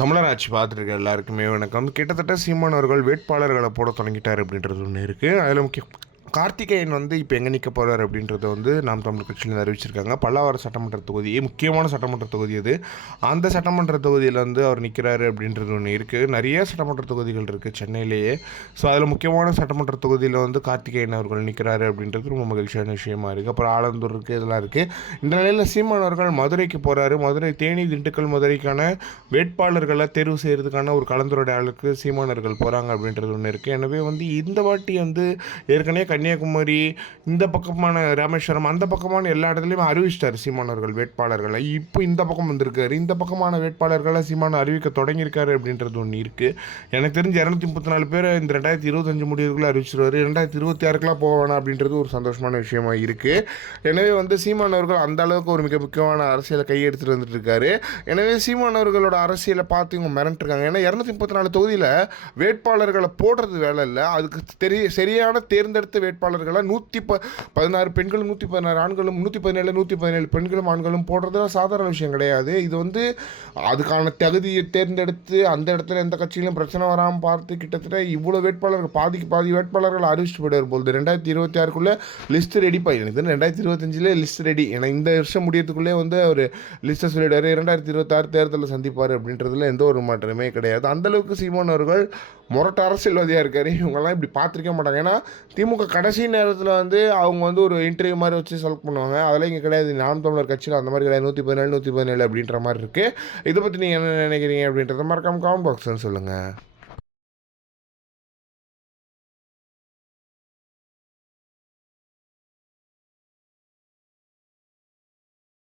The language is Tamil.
தமிழர் ஆட்சி பார்த்துருக்க எல்லாருக்குமே வணக்கம். கிட்டத்தட்ட சீமான் அவர்கள் வேட்பாளர்களை போட தொடங்கிட்டார் அப்படின்றது ஒன்று இருக்குது அதில் முக்கிய கார்த்திகேயன் வந்து இப்போ எங்கே நிற்க போகிறார் அப்படின்றத வந்து நாம் தமிழ் கட்சியில் அறிவிச்சிருக்காங்க. பல்லாவரம் சட்டமன்ற தொகுதி முக்கியமான சட்டமன்ற தொகுதி அது. அந்த சட்டமன்ற தொகுதியில் வந்து அவர் நிற்கிறாரு அப்படின்றது ஒன்று இருக்குது நிறைய சட்டமன்ற தொகுதிகள் இருக்குது சென்னையிலேயே. ஸோ அதில் முக்கியமான சட்டமன்ற தொகுதியில் வந்து கார்த்திகேயன் அவர்கள் நிற்கிறாரு அப்படின்றது ரொம்ப மகிழ்ச்சியான விஷயமா இருக்குது அப்புறம் ஆலந்தூர் இருக்குது இதெல்லாம் இருக்குது இந்த நிலையில் சீமான் அவர்கள் மதுரைக்கு போகிறாரு மதுரை தேனி திண்டுக்கல் மதுரைக்கான வேட்பாளர்களை தேர்வு செய்கிறதுக்கான ஒரு கலந்துரையாடலுக்கு சீமானர்கள் போகிறாங்க அப்படின்றது ஒன்று இருக்குது எனவே வந்து இந்த வாட்டி வந்து ஏற்கனவே கன்னியாகுமரி இந்த பக்கமான ராமேஸ்வரம் அந்த பக்கமான எல்லா இடத்துலையும் அறிவிச்சிட்டார் சீமானவர்கள் வேட்பாளர்களை. இப்போ இந்த பக்கம் வந்திருக்காரு. இந்த பக்கமான வேட்பாளர்களை சீமான அறிவிக்க தொடங்கியிருக்காரு அப்படின்றது ஒன்று இருக்குது எனக்கு தெரிஞ்ச இரநூத்தி முப்பத்தி நாலு பேர் இந்த ரெண்டாயிரத்தி இருபத்தஞ்சு முடிவுக்குள்ளே அறிவிச்சிருவார். ரெண்டாயிரத்தி இருபத்தி ஆறுக்கெலாம் போக வேணாம் அப்படின்றது ஒரு சந்தோஷமான விஷயமா இருக்குது எனவே வந்து சீமானவர்கள் அந்த அளவுக்கு ஒரு மிக முக்கியமான அரசியலை கையெடுத்துட்டு வந்துட்டு இருக்காரு. எனவே சீமானவர்களோட அரசியலை பார்த்து இவங்க மிரண்டிருக்காங்க. ஏன்னா இரநூத்தி முப்பத்தி நாலு தொகுதியில் வேட்பாளர்களை போடுறது வேலை இல்லை. அதுக்கு தெரிய சரியான தேர்ந்தெடுத்த வேட்பாளர்களை நூற்றி ப பதினாறு பெண்களும் நூற்றி பதினாறு ஆண்களும் நூற்றி பதினேழு நூற்றி பதினேழு பெண்களும் ஆண்களும் போடுறது சாதாரண விஷயம் கிடையாது. இது வந்து அதுக்கான தகுதியை தேர்ந்தெடுத்து அந்த இடத்துல எந்த கட்சியிலும் பிரச்சனை வராமல் பார்த்து கிட்டத்தட்ட இவ்வளோ வேட்பாளர்கள் பாதிக்கு பாதி வேட்பாளர்கள் அறிவிச்சு போயிடுவார் போகுது ரெண்டாயிரத்தி இருபத்தி ஆறுக்குள்ளே லிஸ்ட் ரெடி பண்ணி எனக்கு ரெண்டாயிரத்தி இருபத்தஞ்சிலே லிஸ்ட் ரெடி ஏன்னா இந்த வருஷம் முடியறதுக்குள்ளே வந்து அவர் லிஸ்ட்டை சொல்லிடுவார். இரண்டாயிரத்தி இருபத்தாறு தேர்தலில் சந்திப்பார் அப்படின்றதுல எந்த ஒரு மாற்றமே கிடையாது. அந்தளவுக்கு சீமான் அவர்கள் முரட்ட அரசியல்வாதியாக இருக்கார். இவங்கெல்லாம் இப்படி பார்த்துருக்க மாட்டாங்க. ஏன்னா திமுக கடைசி நேரத்தில் வந்து அவங்க வந்து ஒரு இன்டர்வியூ மாதிரி வச்சு செலக்ட் பண்ணுவாங்க. அதெல்லாம் இங்கே கிடையாது. நாம் தமிழர் கட்சியில் அந்த மாதிரி கிடையாது. நூற்றி பதினேழு நூற்றி பதினேழு அப்படின்ற மாதிரி இருக்குது இதை பற்றி நீங்கள் என்ன நினைக்கிறீங்க அப்படின்றத மறக்காமல் காமெண்ட் பாக்ஸ்ன்னு சொல்லுங்கள்